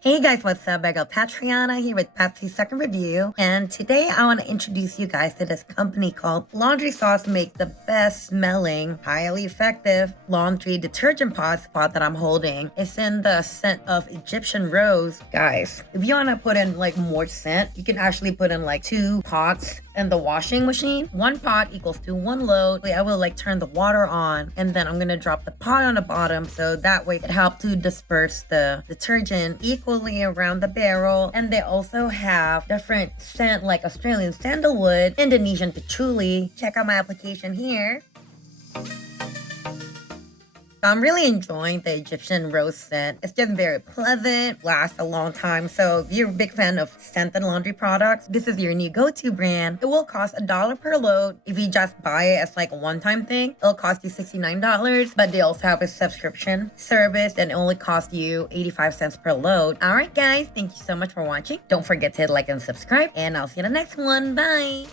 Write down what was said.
Hey guys, what's up? I got Patriana here with Patsy's second review, and today I want to introduce you guys to this company called Laundry Sauce. Makes the best smelling, highly effective laundry detergent pot that I'm holding. It's in the scent of Egyptian rose. Guys, if you want to put in like more scent, you can actually put in like 2 pots in the washing machine. 1 pot equals to 1 load. I will like turn the water on, and then I'm gonna drop the pot on the bottom, so that way it helps to disperse the detergent equally around the barrel. And they also have different scent like Australian sandalwood, Indonesian patchouli. Check out my application here. I'm really enjoying the Egyptian rose scent. It's just very pleasant, lasts a long time. So if you're a big fan of scented laundry products, this is your new go-to brand. It will cost $1 per load. If you just buy it as like a one-time thing, it'll cost you $69. But they also have a subscription service and it only costs you 85 cents per load. All right, guys, thank you so much for watching. Don't forget to hit like and subscribe, and I'll see you in the next one. Bye.